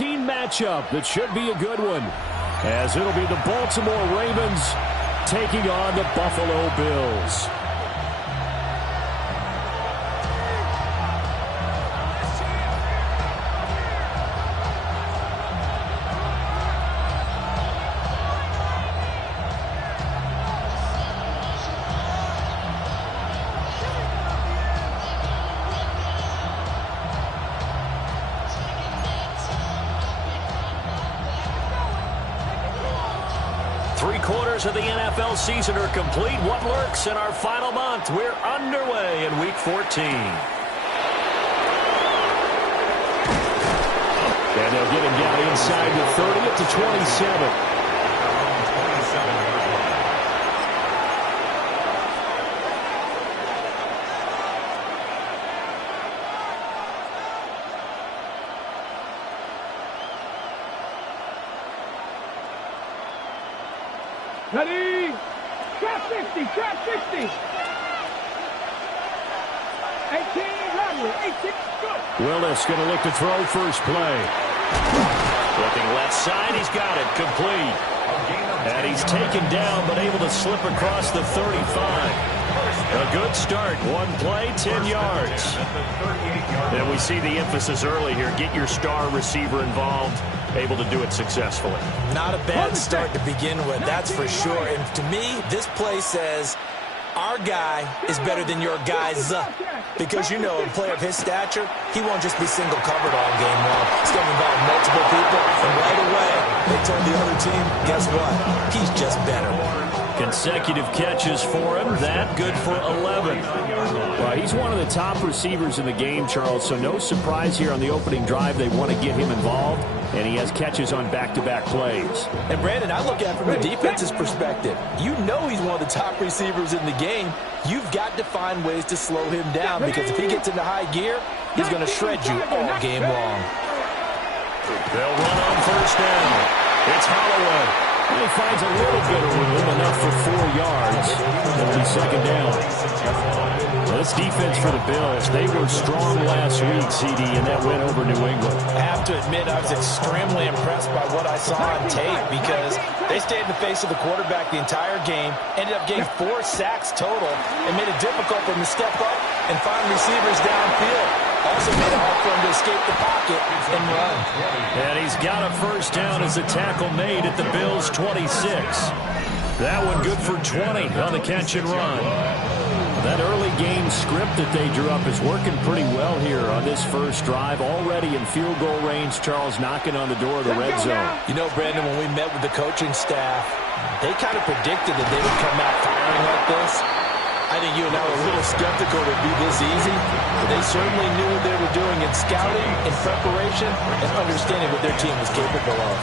team matchup that should be a good one, as it'll be the Baltimore Ravens taking on the Buffalo Bills. Three-quarters of the NFL season are complete. What lurks in our final month? We're underway in Week 14. And they'll get him down inside the 30 at the 27. Ready? Trap 60, trap 60. 18, Rodley, 18, go. Willis going to look to throw first play. Looking left side, he's got it, complete. And he's taken down, but able to slip across the 35. A good start, one play, 10 yards. And we see the emphasis early here, get your star receiver involved. Able to do it successfully. Not a bad start to begin with, that's for sure. And to me, this play says our guy is better than your guys. Because, you know, a player of his stature, he won't just be single covered all game long. He's going to involve multiple people. And right away, they told the other team, guess what? He's just better. Consecutive catches for him. That good for 11. Well, he's one of the top receivers in the game, Charles, so no surprise here on the opening drive. They want to get him involved, and he has catches on back-to-back plays. And, Brandon, I look at it from the defense's perspective. You know he's one of the top receivers in the game. You've got to find ways to slow him down, because if he gets into high gear, he's going to shred you all game long. They'll run on first down. It's Holloway. And he finds a little bit of room, enough for 4 yards. It'll be second down. Well, this defense for the Bills, they were strong last week, CD, and that win over New England. I have to admit, I was extremely impressed by what I saw on tape, because they stayed in the face of the quarterback the entire game, ended up getting 4 sacks total, and made it difficult for him to step up and find receivers downfield. Also made it hard for him to escape the pocket and run. And he's got a first down as the tackle made at the Bills' 26. That one good for 20 on the catch and run. That early game script that they drew up is working pretty well here on this first drive. Already in field goal range, Charles knocking on the door of the red zone. You know, Brandon, when we met with the coaching staff, they kind of predicted that they would come out firing like this. I think you and I were a little skeptical it would be this easy, but they certainly knew what they were doing in scouting, in preparation, and understanding what their team was capable of.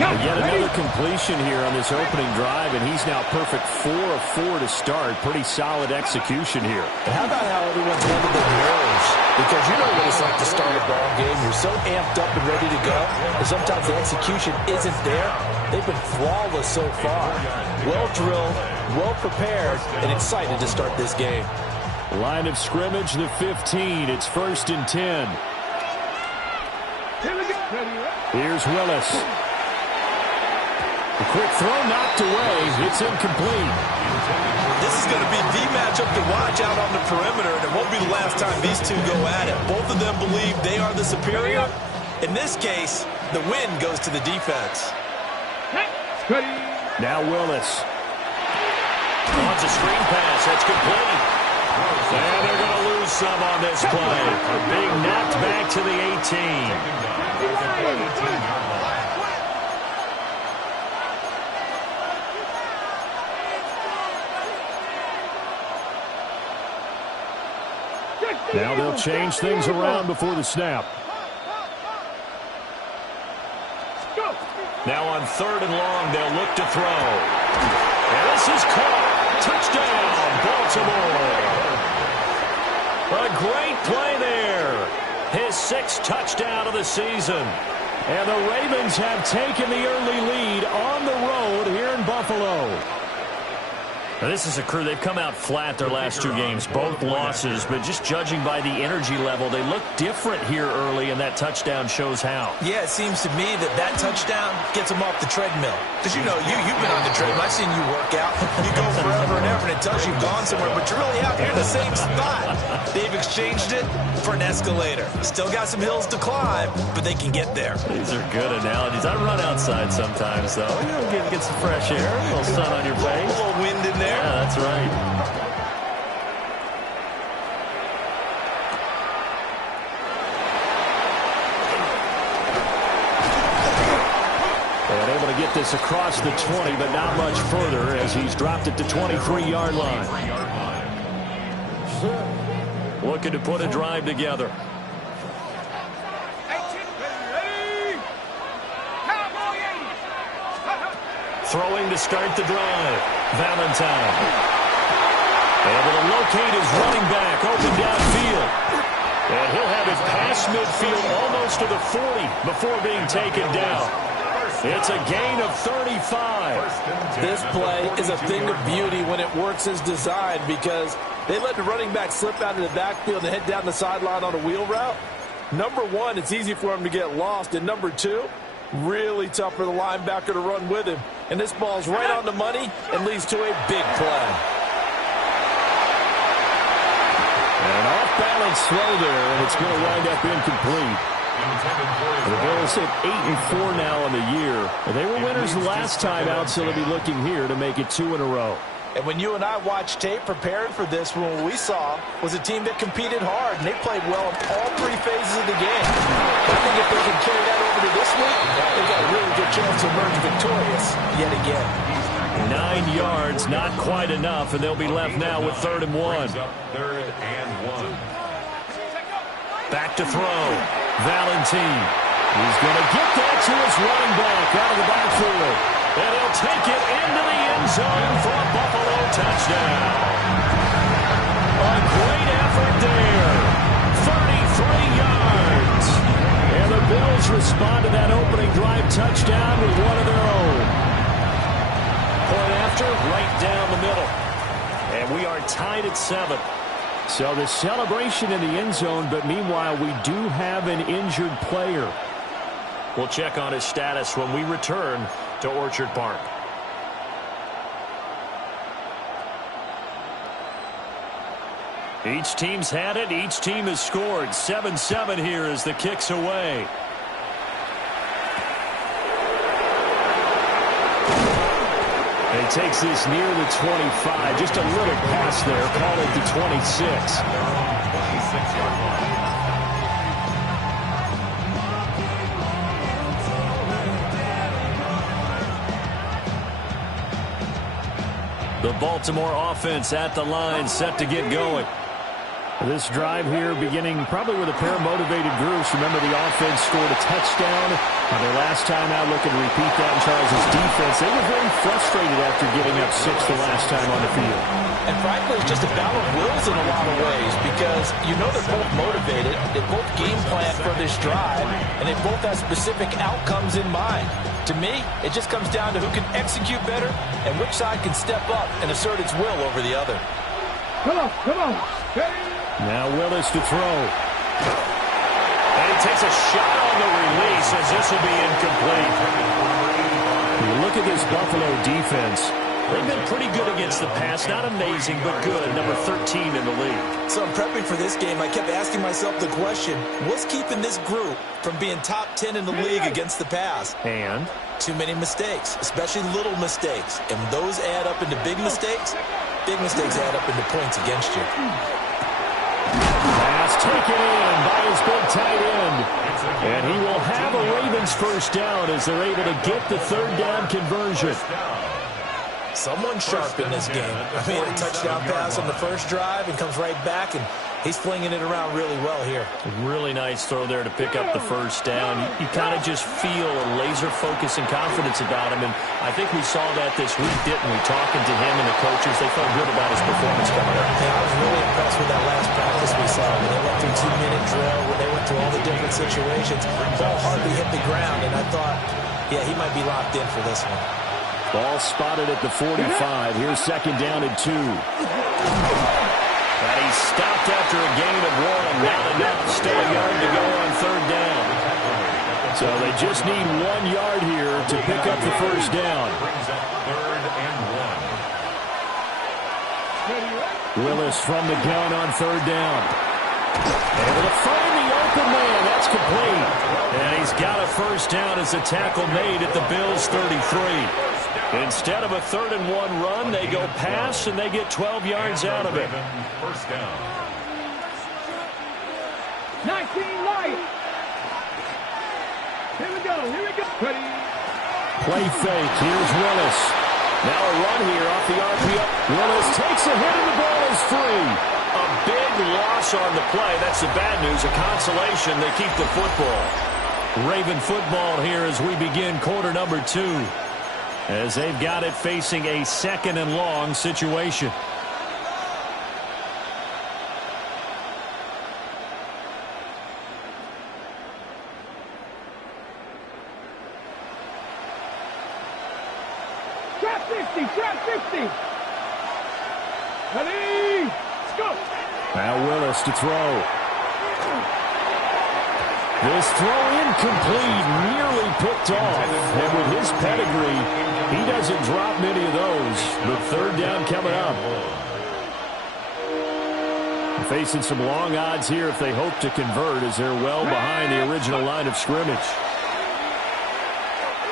Yet another completion here on this opening drive, and he's now perfect 4 of 4 to start. Pretty solid execution here. And how about how everyone's handled their nerves? Because you know what it's like to start a ball game. You're so amped up and ready to go, and sometimes the execution isn't there. They've been flawless so far. Well drilled, well prepared, and excited to start this game. Line of scrimmage, the 15. It's 1st and 10. Here's Willis. A quick throw knocked away. It's incomplete. This is going to be the matchup to watch out on the perimeter, and it won't be the last time these two go at it. Both of them believe they are the superior. In this case, the win goes to the defense. Now Willis. Wants a screen pass. That's complete. And they're going to lose some on this play. Being knocked back to the 18. Now they'll change things around before the snap. Now on 3rd and long, they'll look to throw. And this is caught. Touchdown, Baltimore. A great play there. His 6th touchdown of the season. And the Ravens have taken the early lead on the road here in Buffalo. Now, this is a crew, they've come out flat their last 2 games, both losses, but just judging by the energy level, they look different here early, and that touchdown shows how. Yeah, it seems to me that touchdown gets them off the treadmill. Because, you know, you've been on the treadmill. I've seen you work out. You go forever and ever, and it tells you've gone somewhere, but you're really out here in the same spot. They've exchanged it for an escalator. Still got some hills to climb, but they can get there. These are good analogies. I run outside sometimes, though. You know, get some fresh air, a little sun on your face. A little wind in there. Yeah, that's right. And able to get this across the 20, but not much further as he's dropped it to 23-yard line. Looking to put a drive together. Throwing to start the drive. Valentine. Able to locate his running back open downfield. And he'll have it past midfield almost to the 40 before being taken down. It's a gain of 35. This play is a thing of beauty when it works as designed because they let the running back slip out of the backfield and head down the sideline on a wheel route. Number one, it's easy for him to get lost. And number two, really tough for the linebacker to run with him. And this ball's right on the money and leads to a big play. An off-balance throw there, and it's going to wind up incomplete. The Bills hit 8-4 now on the year. They were winners the last time out, so they'll be looking here to make it 2 in a row. And when you and I watched tape preparing for this, what we saw was a team that competed hard, and they played well in all 3 phases of the game. I think if they can carry that over to this week, they've got a really good chance to emerge victorious yet again. 9 yards, not quite enough, and they'll be left now with 3rd and 1. Back to throw. Valentine. He's going to get that to his running back out of the backfield. And he'll take it into the end zone for a Buffalo touchdown. A great effort there. 33 yards. And the Bills respond to that opening drive touchdown with one of their own. Point after, right down the middle. And we are tied at 7. So the celebration in the end zone, but meanwhile we do have an injured player. We'll check on his status when we return to Orchard Park. Each team's had it. Each team has scored. 7-7 here as the kick's away. He takes this near the 25. Just a little pass there. Call it the 26. The Baltimore offense at the line, set to get going. This drive here beginning probably with a pair of motivated groups. Remember, the offense scored a touchdown on their last time out, looking to repeat that in Charles' defense. They were very frustrated after giving up 6 the last time on the field. And frankly, it's just a battle of wills in a lot of ways because you know they're both motivated. They both game plan for this drive, and they both have specific outcomes in mind. To me, it just comes down to who can execute better and which side can step up and assert its will over the other. Come on. Now Willis to throw. And he takes a shot on the release as this will be incomplete. Look at this Buffalo defense. They've been pretty good against the pass. Not amazing, but good. Number 13 in the league. So I'm prepping for this game. I kept asking myself the question, what's keeping this group from being top 10 in the league against the pass? And? Too many mistakes, especially little mistakes. And those add up into big mistakes. Big mistakes add up into points against you. Pass taken in by his big tight end. And he will have a Ravens first down as they're able to get the 3rd down conversion. Someone sharp in this game. I mean, a touchdown pass on the first drive and comes right back, and he's flinging it around really well here. Really nice throw there to pick up the first down. You kind of just feel a laser focus and confidence about him, and I think we saw that this week, didn't we? Talking to him and the coaches, they felt good about his performance coming up. Yeah, I was really impressed with that last practice we saw. When they went through 2-minute drill, when they went through all the different situations, the ball hardly hit the ground, and I thought, yeah, he might be locked in for this one. Ball spotted at the 45. Here's second down and 2. And he's stopped after a gain of 1. Not enough. Still a yard to go on third down. So they just need 1 yard here to pick up the first down. Willis from the gun on third down. Able to find the open man. That's complete. And he's got a first down as a tackle made at the Bills' 33. Instead of a 3rd and 1 run, they go pass, and they get 12 yards out of it. First down. 19 light. Here we go. Ready. Play fake. Here's Willis. Now a run here off the RPO. Willis takes a hit, and the ball is free. A big loss on the play. That's the bad news. A consolation. They keep the football. Raven football here as we begin quarter number 2. As they've got it facing a 2nd and long situation. Trap 50. Ready. Let's go. Now Willis to throw. This throw incomplete, nearly picked off. And with his pedigree, he doesn't drop many of those. But third down coming up. Facing some long odds here if they hope to convert, as they're well behind the original line of scrimmage.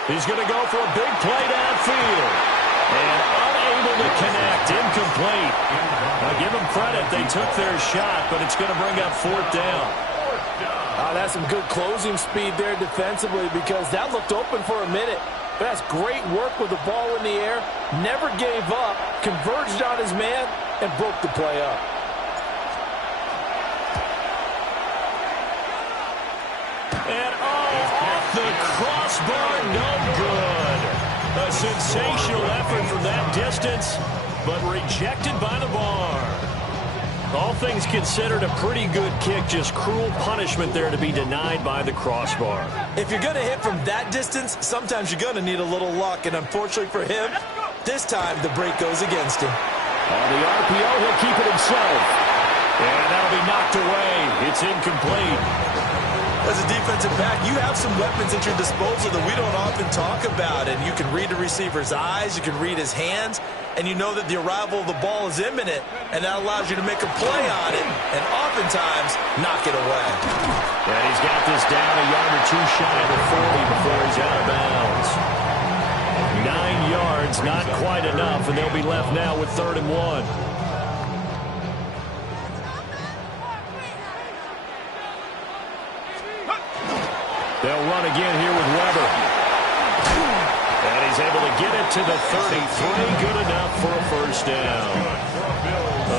He's going to go for a big play downfield. And unable to connect. Incomplete. Now give them credit. They took their shot, but it's going to bring up 4th down. That's some good closing speed there defensively, because that looked open for a minute. But that's great work with the ball in the air. Never gave up. Converged on his man and broke the play up. And off the crossbar, no good. A sensational effort from that distance, but rejected by the bar. All things considered, a pretty good kick. Just cruel punishment there to be denied by the crossbar. If you're going to hit from that distance, sometimes you're going to need a little luck. And unfortunately for him, this time the break goes against him. On the RPO, he'll keep it himself. And that'll be knocked away. It's incomplete. As a defensive back, you have some weapons at your disposal that we don't often talk about. And you can read the receiver's eyes, you can read his hands, and you know that the arrival of the ball is imminent, and that allows you to make a play on it and oftentimes knock it away. And he's got this down a yard or 2 shy of the 40 before he's out of bounds. 9 yards, not quite enough, and they'll be left now with 3rd and 1. They'll run again here with Weber. And he's able to get it to the 33. Good enough for a first down.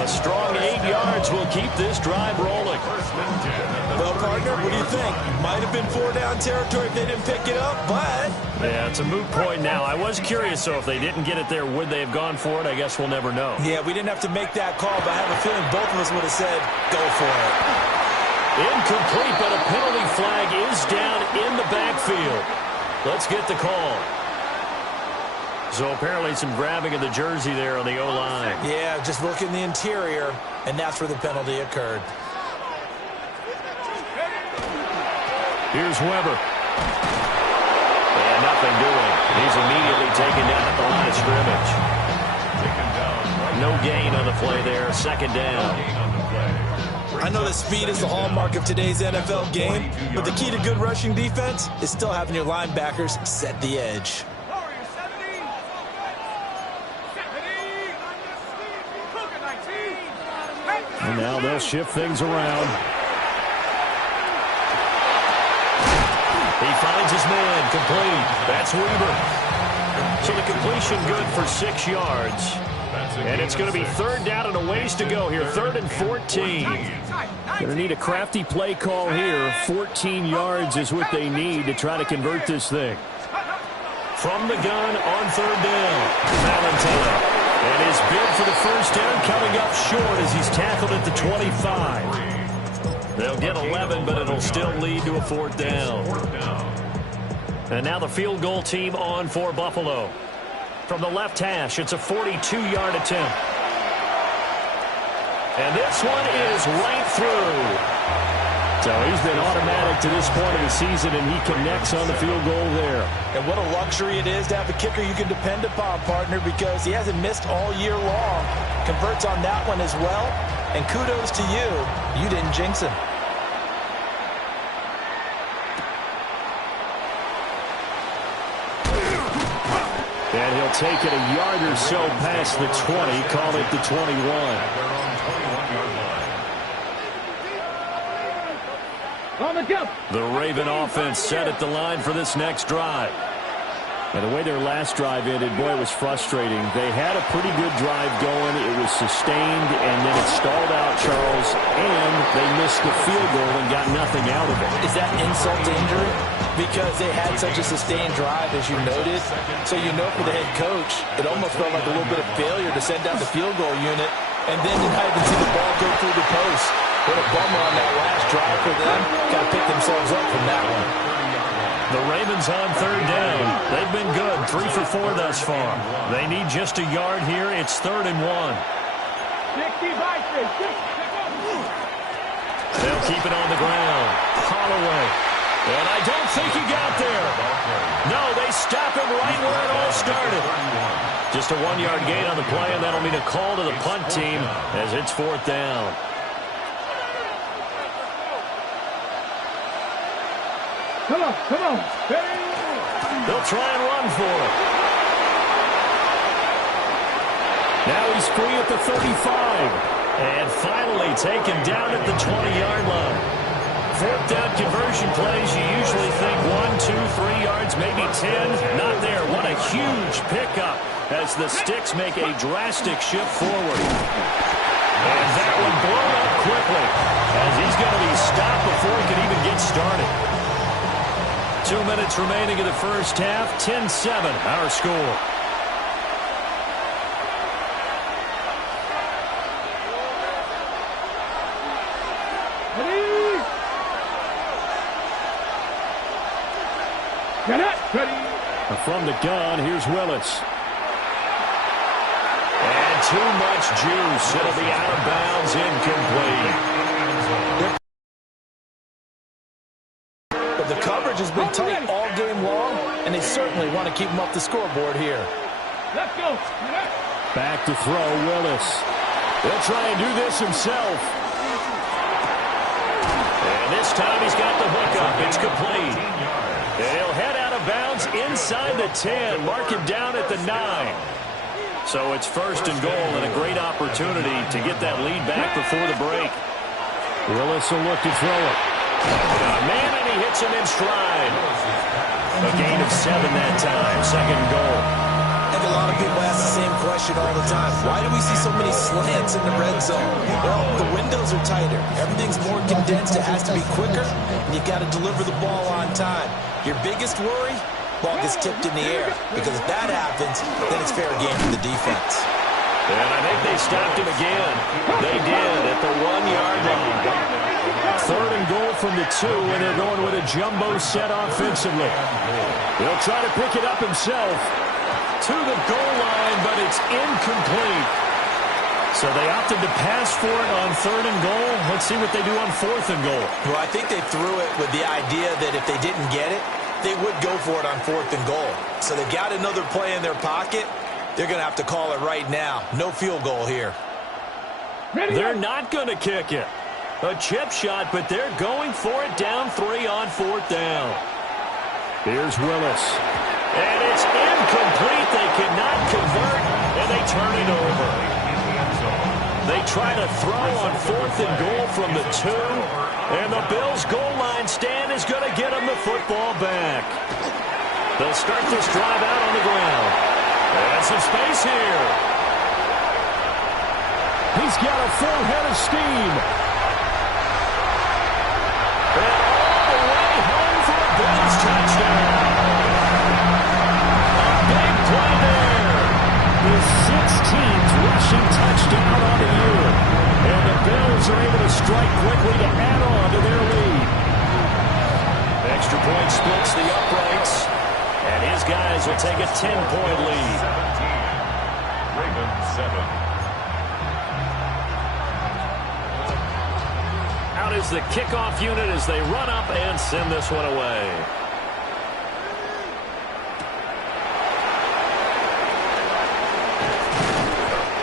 A strong 8 yards will keep this drive rolling. Well, partner, what do you think? Might have been 4-down territory if they didn't pick it up, but... Yeah, it's a moot point now. I was curious, so if they didn't get it there, would they have gone for it? I guess we'll never know. Yeah, we didn't have to make that call, but I have a feeling both of us would have said, go for it. Incomplete, but a penalty flag is down in the backfield. Let's get the call. So apparently some grabbing of the jersey there on the O-line. Yeah, just look in the interior, and that's where the penalty occurred. Here's Weber. And nothing doing. He's immediately taken down at the line of scrimmage. No gain on the play there. 2nd down. I know that speed is the hallmark of today's NFL game, but the key to good rushing defense is still having your linebackers set the edge. And now they'll shift things around. He finds his man, complete. That's Weber. So the completion good for 6 yards. And it's going to be 3rd down and a ways to go here. 3rd and 14. Going to need a crafty play call here. 14 yards is what they need to try to convert this thing. From the gun on 3rd down, Valentine. And his bid for the first down coming up short as he's tackled at the 25. They'll get 11, but it'll still lead to a 4th down. And now the field goal team on for Buffalo. From the left hash, it's a 42-yard attempt. And this one is right through. So he's been automatic to this point of the season, and he connects on the field goal there. And what a luxury it is to have a kicker you can depend upon, partner, because he hasn't missed all year long. Converts on that one as well. And kudos to you. You didn't jinx him. And he'll take it a yard or so past the 20, call it the 21. The Raven offense set at the line for this next drive. And the way their last drive ended, boy, it was frustrating. They had a pretty good drive going. It was sustained, and then it stalled out, Charles, and they missed the field goal and got nothing out of it. Is that insult to injury? Because they had such a sustained drive, as you noted. So you know for the head coach, it almost felt like a little bit of failure to send down the field goal unit, and then to not even see the ball go through the post. What a bummer on that last drive for them. Got to pick themselves up from that one. The Ravens on third down. They've been good, 3 for 4 thus far. They need just a yard here. It's 3rd and 1. They'll keep it on the ground. Holloway. And I don't think he got there. No, they stop him right where it all started. Just a 1-yard gain on the play, and that'll mean a call to the punt team as it's 4th down. Come on. They'll try and run for it. Now he's free at the 35. And finally taken down at the 20-yard line. 4th down conversion plays, you usually think 1, 2, 3 yards, maybe 10. Not there. What a huge pickup as the Sticks make a drastic shift forward. And that one blown up quickly as he's going to be stopped before he can even get started. 2 minutes remaining in the first half. 10-7, our score. From the gun, here's Willis. And too much juice. It'll be out of bounds, incomplete. But the coverage has been tight all game long, and they certainly want to keep them off the scoreboard here. Let's go. Back to throw, Willis. He'll try and do this himself. And this time he's got the hook up. It's complete. And he'll head out of bounds inside the 10. Mark him down at the 9. So it's 1st and goal and a great opportunity to get that lead back before the break. Willis will look to throw it. Man, and he hits him in stride. A gain of 7 that time. 2nd and goal. I think a lot of people ask the same question all the time. Why do we see so many slants in the red zone? Well, the windows are tighter. Everything's more condensed. It has to be quicker, and you've got to deliver the ball on time. Your biggest worry? Ball gets tipped in the air. Because if that happens, then it's fair game for the defense. And I think they stopped him again. They did at the 1-yard line. 3rd and goal from the 2, and they're going with a jumbo set offensively. He'll try to pick it up himself. To the goal line, but it's incomplete. So they opted to pass for it on 3rd and goal. Let's see what they do on 4th and goal. Well, I think they threw it with the idea that if they didn't get it, they would go for it on 4th and goal. So they got another play in their pocket. They're going to have to call it right now. No field goal here. They're not going to kick it. A chip shot, but they're going for it down 3 on 4th down. Here's Willis. And it's incomplete. They cannot convert, and they turn it over. They try to throw on 4th and goal from the 2, and the Bills' goal line stand is going to get them the football back. They'll start this drive out on the ground. And some space here. He's got a full head of steam. And all the way home for a Bills touchdown. Big play there. His 16th rushing touchdown on the year. And the Bills are able to strike quickly to add on to their lead. Extra point splits the uprights. And his guys will will take a 10-point lead. 17. Ravens 7. Out is the kickoff unit as they run up and send this one away.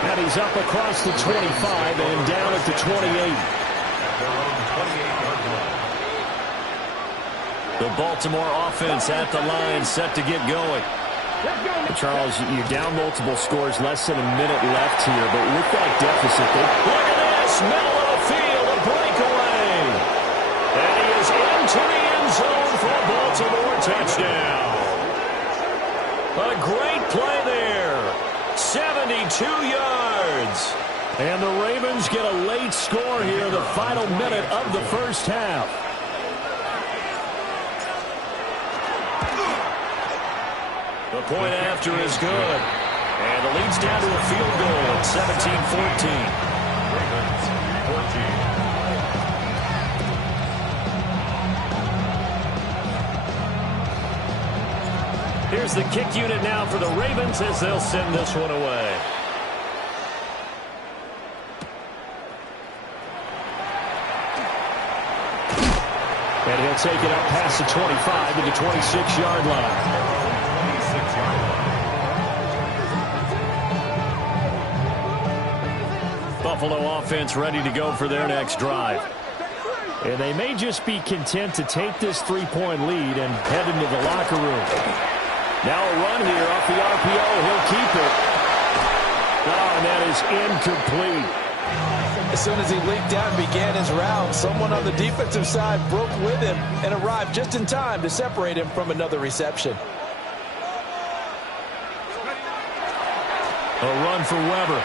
And he's up across the 25 and down at the 28. The Baltimore offense at the line, set to get going. Charles, you're down multiple scores, less than a minute left here, but with that deficit, look at this, middle of the field, a breakaway. And he is into the end zone for a Baltimore touchdown. A great play there, 72 yards. And the Ravens get a late score here, the final minute of the first half. The point after is good. And the lead's down to a field goal at 17-14. Ravens 14. Here's the kick unit now for the Ravens as they'll send this one away. And he'll take it up past the 25 to the 26-yard line. Buffalo offense ready to go for their next drive. And they may just be content to take this three-point lead and head into the locker room. Now a run here off the RPO. He'll keep it. Oh, and that is incomplete. As soon as he leaked out and began his round, someone on the defensive side broke with him and arrived just in time to separate him from another reception. A run for Weber.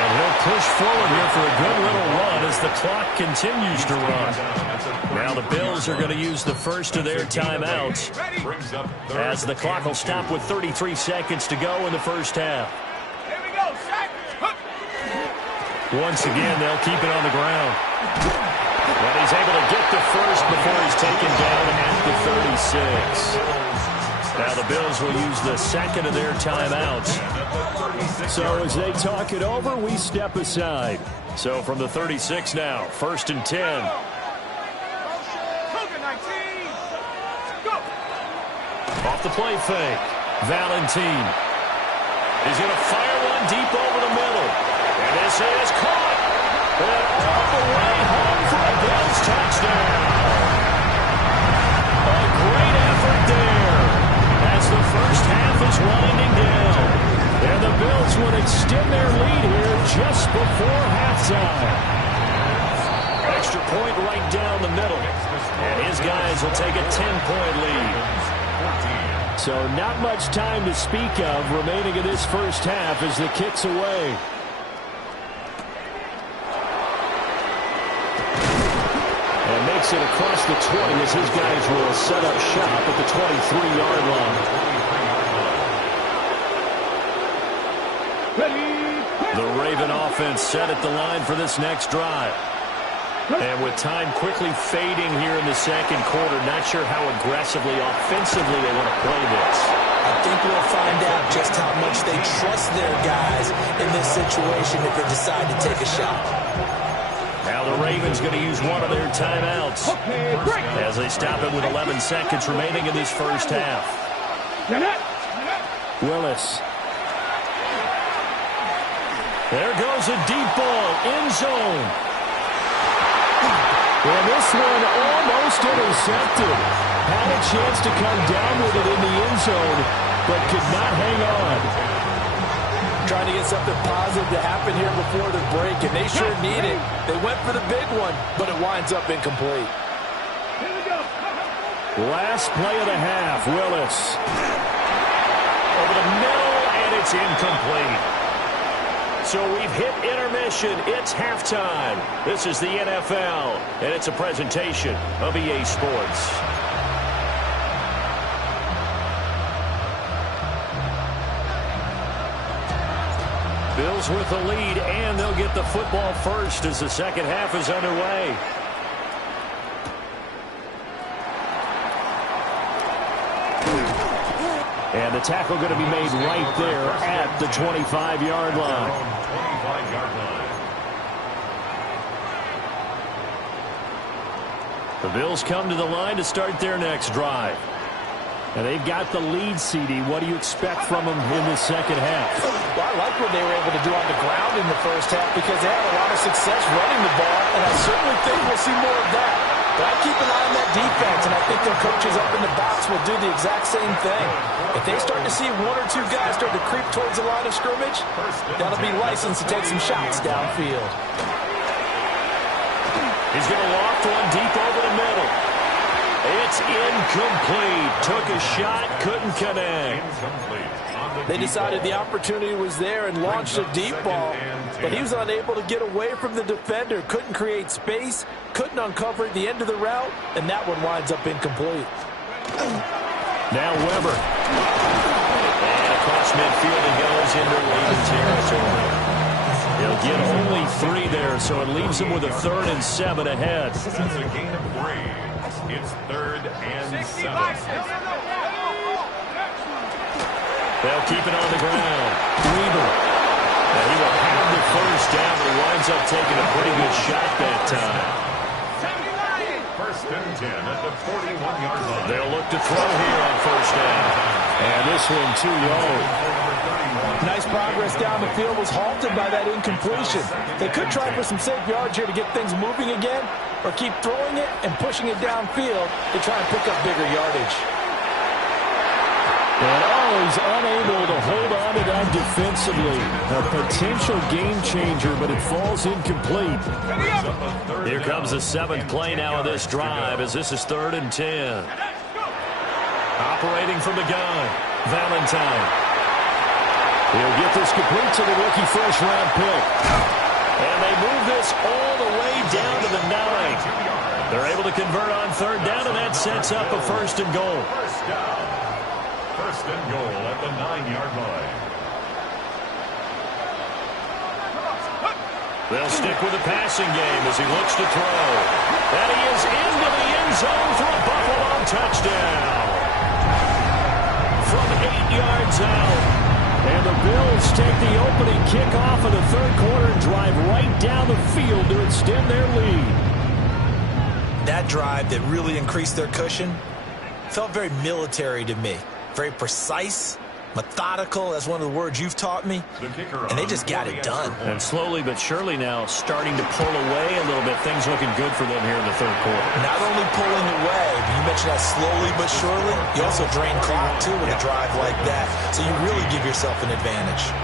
And he'll push forward here for a good little run as the clock continues to run. Now the Bills are going to use the first of their timeouts as the clock will stop with 33 seconds to go in the first half. Once again, they'll keep it on the ground. And he's able to get the first before he's taken down at the 36. Now the Bills will use the second of their timeouts. So as they talk it over, we step aside. So from the 36 now, 1st and 10. Off the play fake. Valentine. He's going to fire one deep over the middle. And this is caught. And all the way home for a Bills touchdown. A great effort there as the first half is winding down. And the Bills would extend their lead here just before halftime. Extra point right down the middle. And his guys will take a 10-point lead. So not much time to speak of remaining in this first half as the kick's away. And makes it across the 20 as his guys will set up shop at the 23-yard line. The Raven offense set at the line for this next drive. And with time quickly fading here in the second quarter, not sure how aggressively, offensively they want to play this. I think we'll find out just how much they trust their guys in this situation if they decide to take a shot. Now the Ravens going to use one of their timeouts as they stop it with 11 seconds remaining in this first half. Willis. There goes a deep ball, end zone. And this one almost intercepted. Had a chance to come down with it in the end zone, but could not hang on. Trying to get something positive to happen here before the break, and they sure need it. They went for the big one, but it winds up incomplete. Last play of the half, Willis. Over the middle, and it's incomplete. So we've hit intermission. It's halftime. This is the NFL, and it's a presentation of EA Sports. Bills with the lead, and they'll get the football first as the second half is underway. And the tackle going to be made right there at the 25-yard line. The Bills come to the line to start their next drive. And they've got the lead, CD. What do you expect from them in the second half? Well, I like what they were able to do on the ground in the first half because they had a lot of success running the ball, and I certainly think we'll see more of that. But I keep an eye on that defense, and I think their coaches up in the box will do the exact same thing. If they start to see one or two guys start to creep towards the line of scrimmage, that'll be licensed to take some shots downfield. He's going to loft one deep over the middle. It's incomplete. Took a shot, couldn't connect. They decided the opportunity was there and launched a deep ball, but he was unable to get away from the defender, couldn't create space, couldn't uncover at the end of the route, and that one winds up incomplete. Now Weber. And across midfield he goes into Raven territory. He'll get only 3 there, so it leaves him with a 3rd and 7 ahead. That's a gain of 3. It's 3rd and 7. They'll keep it on the ground. Weber. And he will have the first down, but he winds up taking a pretty good shot that time. 1st and 10 at the 41-yard line. They'll look to throw here on first down. And this one too low. Nice progress down the field was halted by that incompletion. They could try for some safe yards here to get things moving again, or keep throwing it and pushing it downfield to try and pick up bigger yardage. And he's unable to hold on to that defensively. A potential game changer, but it falls incomplete. Here comes the 7th play now of this drive as this is 3rd and 10. Operating from the gun, Valentine. He'll get this complete to the rookie first-round pick. And they move this all the way down to the 9. They're able to convert on 3rd down, and that sets up a 1st and goal. 1st and goal at the 9-yard line. They'll stick with the passing game as he looks to throw. And he is into the end zone for a Buffalo touchdown. From 8 yards out. And the Bills take the opening kickoff of the 3rd quarter and drive right down the field to extend their lead. That drive that really increased their cushion felt very military to me. Very precise, methodical. That's one of the words you've taught me. And they just got it done. And slowly but surely now starting to pull away a little bit. Things looking good for them here in the 3rd quarter. Not only pulling away, but you mentioned that slowly but surely. You also drain clock, too, with a drive like that. So you really give yourself an advantage.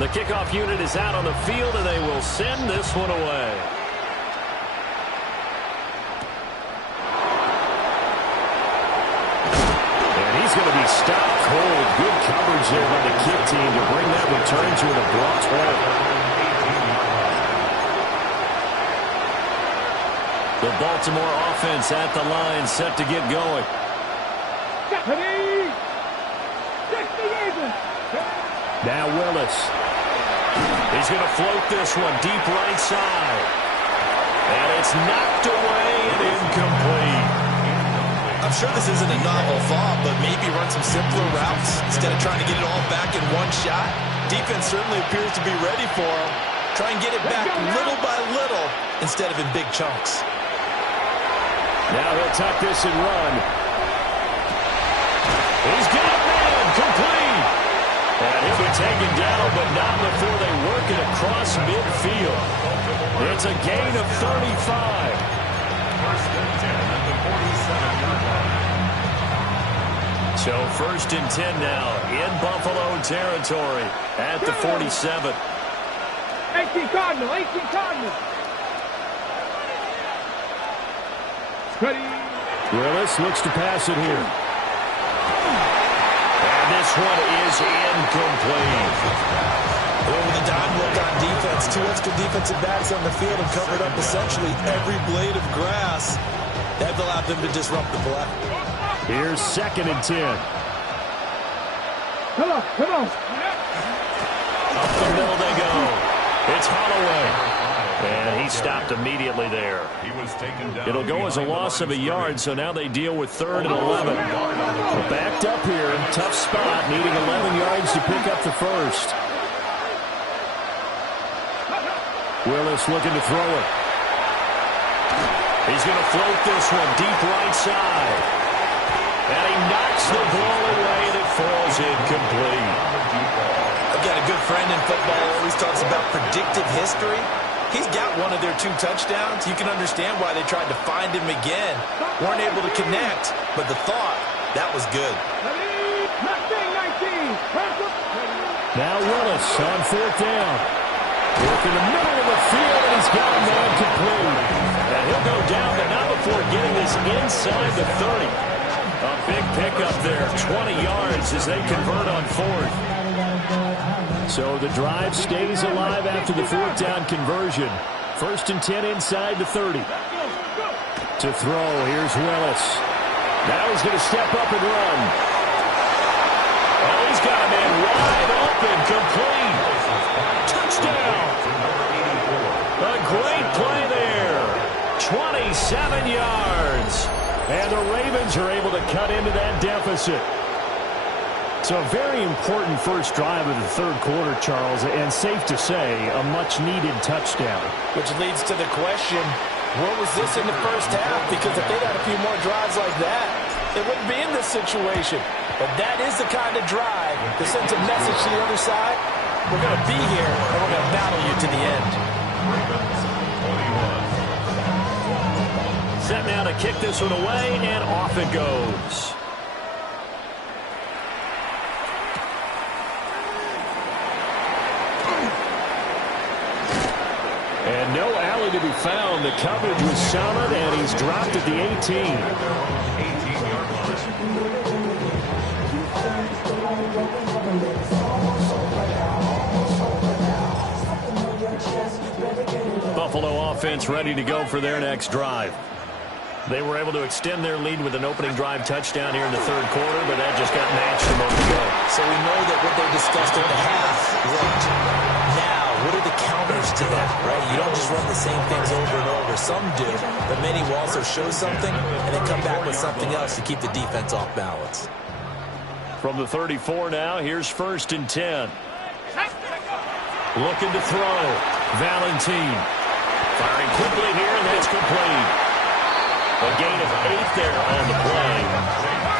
The kickoff unit is out on the field, and they will send this one away. And he's going to be stopped cold. Good coverage there by the kick team to bring that return to an abrupt halt. The Baltimore offense at the line, set to get going. Now Willis. He's going to float this one deep right side. And it's knocked away and incomplete. I'm sure this isn't a novel thought, but maybe run some simpler routes instead of trying to get it all back in one shot. Defense certainly appears to be ready for him. Try and get it back little by little instead of in big chunks. Now he'll tuck this and run. He's got it, man, complete. And he'll be taken down, but not before they work it across midfield. It's a gain of 35. 1st and 10 at the 47-yard line. So 1st and 10 now in Buffalo territory at the 47. 18 Cardinal, 18 Cardinal. Ready. Willis looks to pass it here. And this one is incomplete. With a dime look on defense, 2 extra defensive backs on the field have covered up essentially every blade of grass. That allowed them to disrupt the play. Here's 2nd and 10. Come on, come on. Up the middle they go. it's Holloway. And he stopped immediately there. It'll go as a loss of a yard, so now they deal with 3rd and 11. We're backed up here. Tough spot, needing 11 yards to pick up the first. Willis looking to throw it. He's going to float this one deep right side. And he knocks the ball away that falls incomplete. I've got a good friend in football who always talks about predictive history. He's got one of their 2 touchdowns. You can understand why they tried to find him again. Weren't able to connect, but the thought, that was good. Now Willis on 4th down. Work in the middle of the field, and he's got a man complete. And he'll go down, but not before getting this inside the 30. A big pickup there, 20 yards as they convert on 4th. So the drive stays alive after the 4th down conversion. 1st and 10 inside the 30. To throw, here's Willis. Now he's going to step up and run. Oh, he's got a man wide open, complete. Touchdown. A great play there. 27 yards. And the Ravens are able to cut into that deficit. So a very important first drive of the 3rd quarter, Charles, and safe to say, a much-needed touchdown. Which leads to the question, where was this in the first half? Because if they'd had a few more drives like that, they wouldn't be in this situation. But that is the kind of drive that sends a message to the other side. We're going to be here, and we're going to battle you to the end. Set now to kick this one away, and off it goes. And no alley to be found. The coverage was solid, and he's dropped at the 18. Buffalo offense ready to go for their next drive. They were able to extend their lead with an opening drive touchdown here in the 3rd quarter, but that just got matched a moment ago. So we know that what they discussed at the half worked. Now, what are the counters to that, right? You don't just run the same things over and over. Some do, but many will also show something and then come back with something else to keep the defense off balance. From the 34 now, here's 1st and 10. Looking to throw. Valentine. Firing quickly here, and that's complete. A gain of 8 there on the play.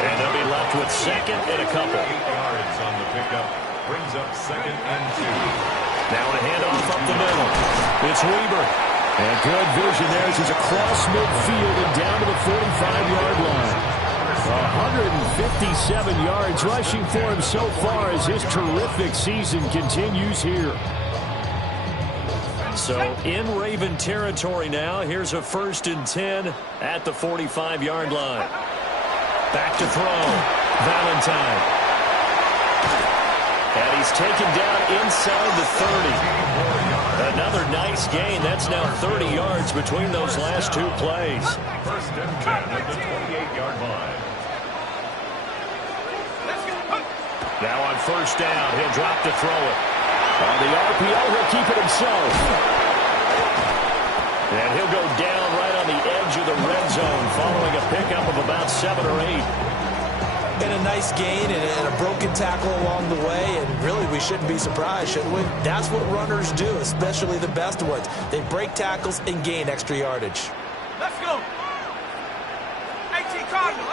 And they'll be left with 2nd and a couple. 8 yards on the pickup. Brings up 2nd and 2. Now a handoff up the middle. It's Weber. And good vision there as he's across midfield and down to the 45-yard line. 157 yards rushing for him so far as his terrific season continues here. So in Raven territory now. Here's a 1st and 10 at the 45-yard line. Back to throw. Valentine. And he's taken down inside the 30. Another nice gain. That's now 30 yards between those last 2 plays. 1st and 10 at the 28-yard line. Now on 1st down, he'll drop to throw it. On the RPO, he'll keep it himself. And he'll go down right on the edge of the red zone following a pickup of about 7 or 8. And a nice gain and a broken tackle along the way, and really we shouldn't be surprised, should we? That's what runners do, especially the best ones. They break tackles and gain extra yardage. Let's go. 18 Cardinal,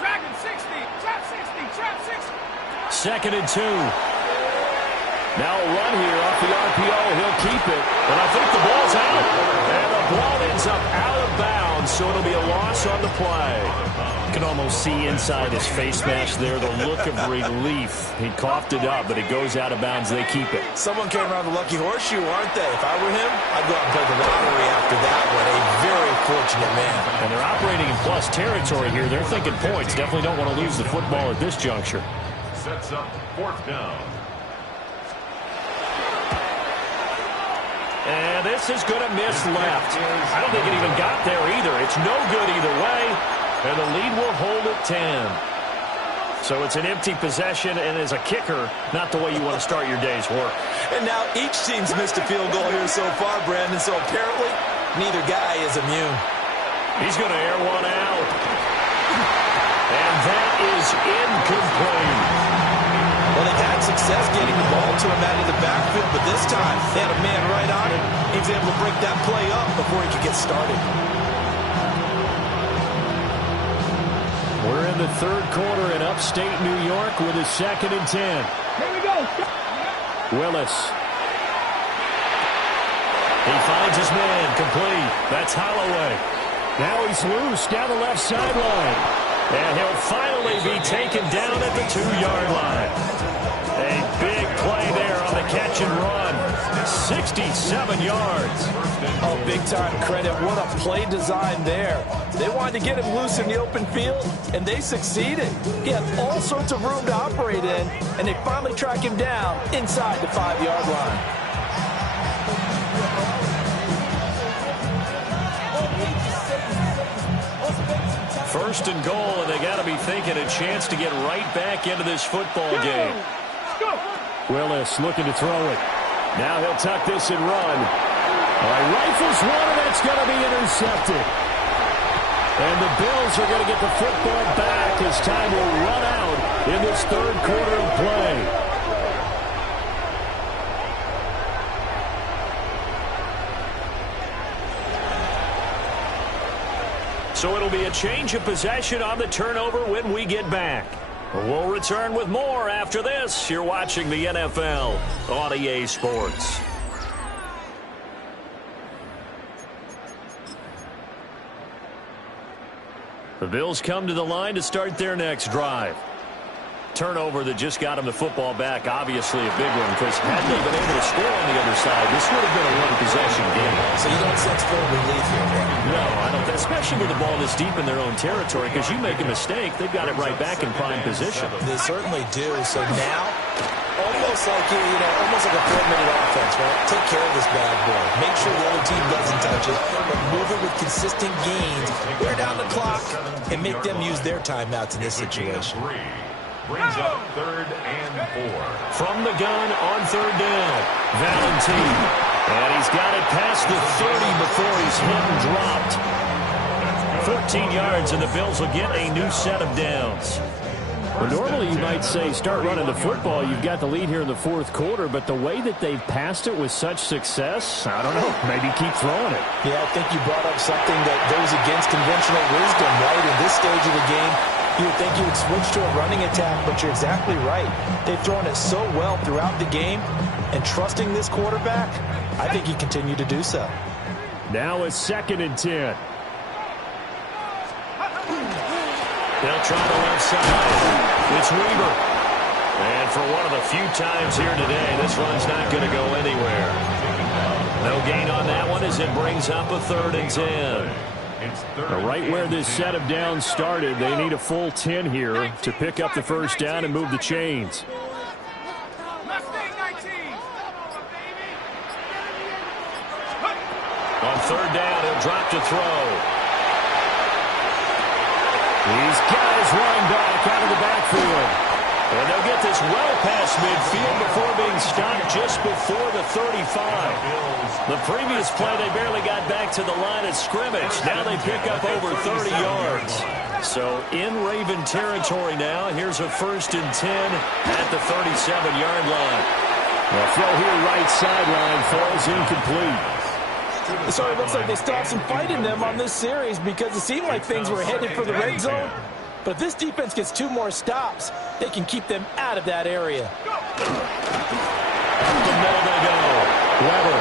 Dragon 60, trap 60, trap 60. 2nd and 2. Now a run here off the RPO. He'll keep it. And I think the ball's out. And the ball ends up out of bounds, so it'll be a loss on the play. You can almost see inside his face mask there the look of relief. He coughed it up, but it goes out of bounds. They keep it. Someone came around the lucky horseshoe, aren't they? If I were him, I'd go out and play the lottery after that one. A very fortunate man. And they're operating in plus territory here. They're thinking points. Definitely don't want to lose the football at this juncture. Sets up 4th down. And this is going to miss left. I don't think it even got there either. It's no good either way. And the lead will hold at 10. So it's an empty possession, and as a kicker, not the way you want to start your day's work. And now each team's missed a field goal here so far, Brandon, so apparently neither guy is immune. He's going to air one out. And that is incomplete. Well, they've had success getting the ball to him out of the backfield, but this time they had a man right on it. He was able to break that play up before he could get started. We're in the third quarter in upstate New York with a 2nd and 10. Here we go. Willis. He finds his man, complete. That's Holloway. Now he's loose down the left sideline. And he'll finally be taken down at the 2-yard line. A big play there on the catch and run. 67 yards. Oh, big-time credit. What a play design there. They wanted to get him loose in the open field, and they succeeded. He had all sorts of room to operate in, and they finally track him down inside the 5-yard line. First and goal, and they got to be thinking a chance to get right back into this football game. Willis looking to throw it. Now he'll tuck this and run. Rifles one, and that's going to be intercepted. And the Bills are going to get the football back as time will run out in this third quarter of play. So it'll be a change of possession on the turnover when we get back. We'll return with more after this. You're watching the NFL on EA Sports. The Bills come to the line to start their next drive. Turnover that just got him the football back, obviously a big one, because had they been able to score on the other side, this would have been a one-possession game. So you don't sense full relief here, man? No, I don't. Especially with the ball this deep in their own territory, because you make a mistake, they've got it right back in prime position. They certainly do. So now, almost like almost like a 4-minute offense, right? Take care of this bad boy. Make sure the other team doesn't touch it, but move it with consistent gains. Wear down the clock and make them use their timeouts in this situation. Brings up 3rd and 4. From the gun on 3rd down, Valentine. And he's got it past the 30 before he's hit and dropped. 14 yards, and the Bills will get a new set of downs. Well, normally you might say start running the football. You've got the lead here in the fourth quarter, but the way that they've passed it with such success, I don't know, maybe keep throwing it. Yeah, I think you brought up something that goes against conventional wisdom, right? In this stage of the game, you would think you would switch to a running attack, but you're exactly right. They've thrown it so well throughout the game, and trusting this quarterback, I think you continue to do so. Now a 2nd and 10. They'll try the left side. It's Weaver. And for one of the few times here today, this run's not going to go anywhere. No gain on that one as it brings up a 3rd and 10. Right where this set of downs started, they need a full 10 here to pick up the first down and move the chains. On 3rd down, he'll drop to throw. He's got his running back out of the backfield. And they'll get this well past midfield before being stopped just before the 35. The previous play, they barely got back to the line of scrimmage. Now they pick up over 30 yards. So in Raven territory now, here's a 1st and 10 at the 37-yard line. The throw here right sideline falls incomplete. So it looks like they still have some fight in them on this series because it seemed like things were headed for the red zone. But if this defense gets 2 more stops, they can keep them out of that area. Up the middle they go. Weber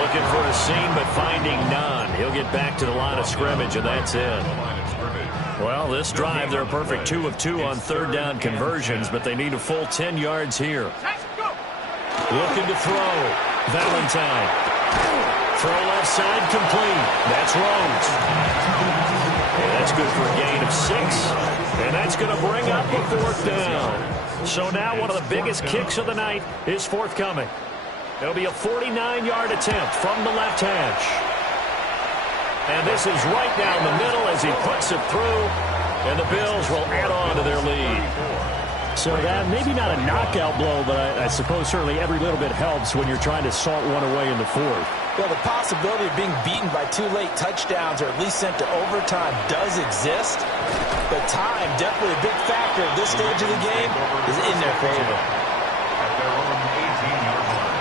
looking for a seam, but finding none. He'll get back to the line of scrimmage, and that's it. Well, this drive, they're a perfect 2 of 2 on 3rd down conversions, but they need a full 10 yards here. Looking to throw. Valentine. Throw left side complete. That's Rhodes. And that's good for a gain of 6. And that's going to bring up a 4th down. So now one of the biggest kicks of the night is forthcoming. It'll be a 49-yard attempt from the left hash. And this is right down the middle as he puts it through. And the Bills will add on to their lead. So that maybe not a knockout blow, but I suppose certainly every little bit helps when you're trying to salt one away in the fourth. Well, the possibility of being beaten by 2 late touchdowns or at least sent to overtime does exist. But time, definitely a big factor at this stage of the game, is in their favor. At their own 18-yard line.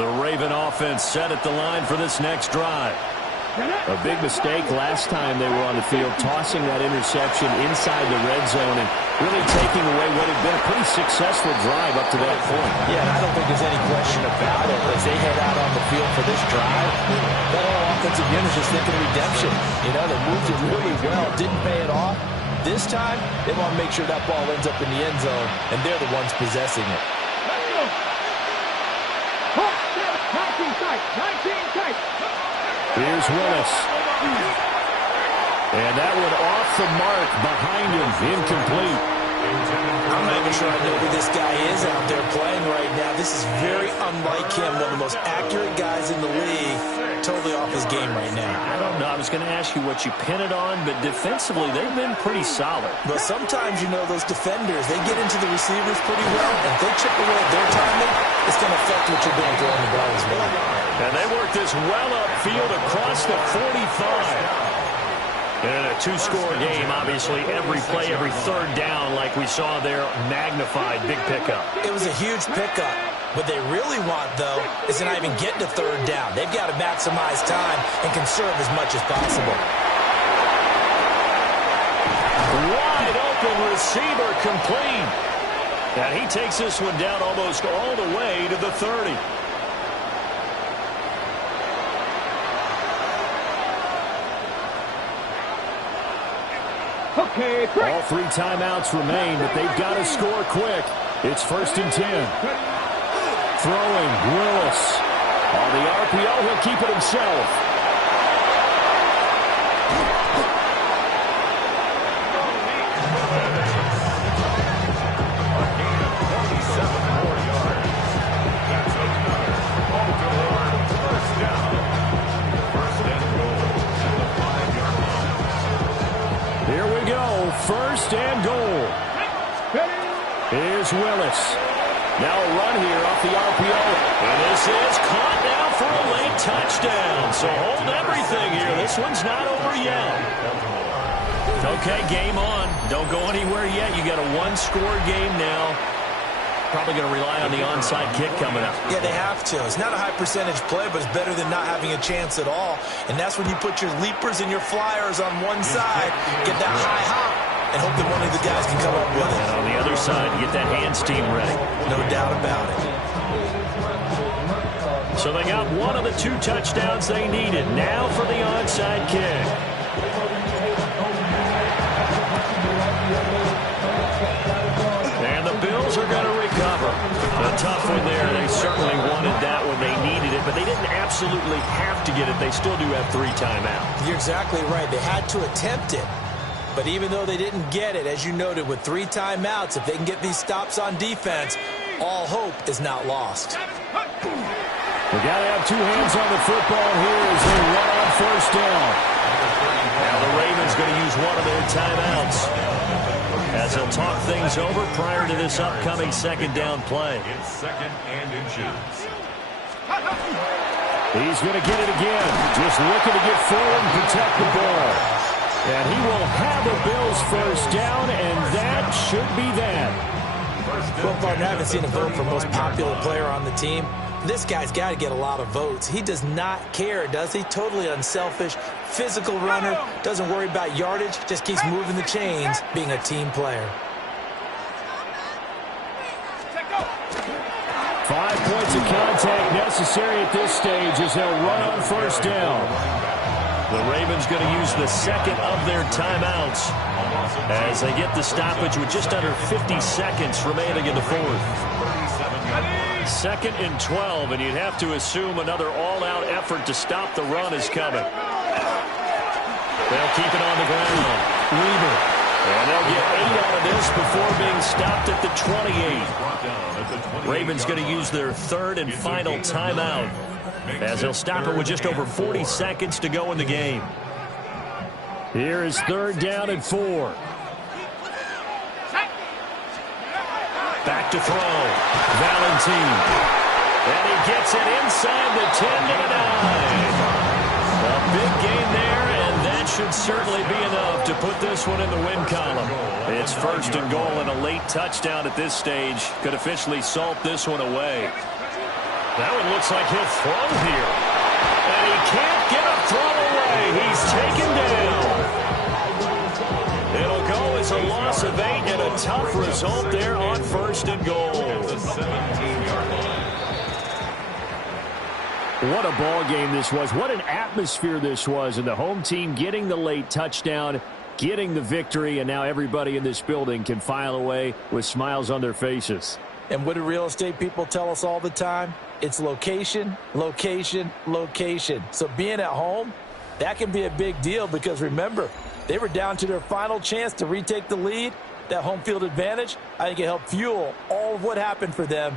The Raven offense set at the line for this next drive. A big mistake last time they were on the field, tossing that interception inside the red zone and really taking away what had been a pretty successful drive up to that point. Yeah, and I don't think there's any question about it. As they head out on the field for this drive, that whole offensive unit is just thinking redemption. You know, they moved it really well, didn't pay it off. This time, they want to make sure that ball ends up in the end zone, and they're the ones possessing it. 19 tight. Here's Willis. And that one off the mark behind him, incomplete. I'm not even sure I know who this guy is out there playing right now. This is very unlike him, one of the most accurate guys in the league. Totally off his game right now. I don't know. I was going to ask you what you pin it on, but defensively, they've been pretty solid. But sometimes, you know, those defenders, they get into the receivers pretty well, and if they chip away at their timing, it's going to affect what you're doing throwing the ball as well. And they work this well upfield across the 45. And in a two-score game, obviously, every play, every third down, like we saw there, magnified, big pickup. It was a huge pickup. What they really want, though, is to not even get to third down. They've got to maximize time and conserve as much as possible. Wide open receiver complete. And he takes this one down almost all the way to the 30. Okay, great. All 3 timeouts remain, but they've got to score quick. It's 1st and 10. Throwing, Willis. On the RPO, he'll keep it himself. Here we go, 1st and goal. Here's Willis. Now a run here off the RPO. And this is caught now for a late touchdown. So hold everything here. This one's not over yet. Okay, game on. Don't go anywhere yet. You got a one-score game now. Probably going to rely on the onside kick coming up. Yeah, they have to. It's not a high-percentage play, but it's better than not having a chance at all. And that's when you put your leapers and your flyers on one side, get that high hop, and hope that one of the guys can come up with it. And on the other side, get that hands team ready. No doubt about it. So they got one of the 2 touchdowns they needed. Now for the onside kick. And the Bills are going to recover. A tough one there. They certainly wanted that one. They needed it, but they didn't absolutely have to get it. They still do have 3 timeouts. You're exactly right. They had to attempt it. But even though they didn't get it, as you noted, with 3 timeouts, if they can get these stops on defense, all hope is not lost. They got to have 2 hands on the football here as they run on 1st down. Now the Ravens going to use one of their timeouts as they'll talk things over prior to this upcoming 2nd down play. It's 2nd and inches. He's going to get it again. Just looking to get forward and protect the ball. And he will have a Bills 1st down, and that should be that. Well, partner, I haven't seen a vote for most popular player on the team. This guy's got to get a lot of votes. He does not care, does he? Totally unselfish, physical runner, doesn't worry about yardage, just keeps moving the chains, being a team player. 5 points of contact necessary at this stage as they'll run on 1st down. The Ravens going to use the 2nd of their timeouts as they get the stoppage with just under 50 seconds remaining in the 4th. 2nd and 12, and you'd have to assume another all-out effort to stop the run is coming. They'll keep it on the ground. Weaver. And they'll get 8 out of this before being stopped at the 28. Ravens going to use their 3rd and final timeout as he'll stop it with just over 40 seconds to go in the game. Here is 3rd down and 4. Back to throw. Valentin. And he gets it inside the 10 to the 9. A big gain there, and that should certainly be enough to put this one in the win column. It's 1st and goal, and a late touchdown at this stage could officially salt this one away. That one looks like he'll throw here. And he can't get a throw away. He's taken down. It'll go as a loss of 8 and a tough result there on 1st and goal. What a ball game this was. What an atmosphere this was. And the home team getting the late touchdown, getting the victory, and now everybody in this building can file away with smiles on their faces. And what do real estate people tell us all the time? It's location, location, location. So being at home, that can be a big deal because remember, they were down to their final chance to retake the lead. That home field advantage, I think it helped fuel all of what happened for them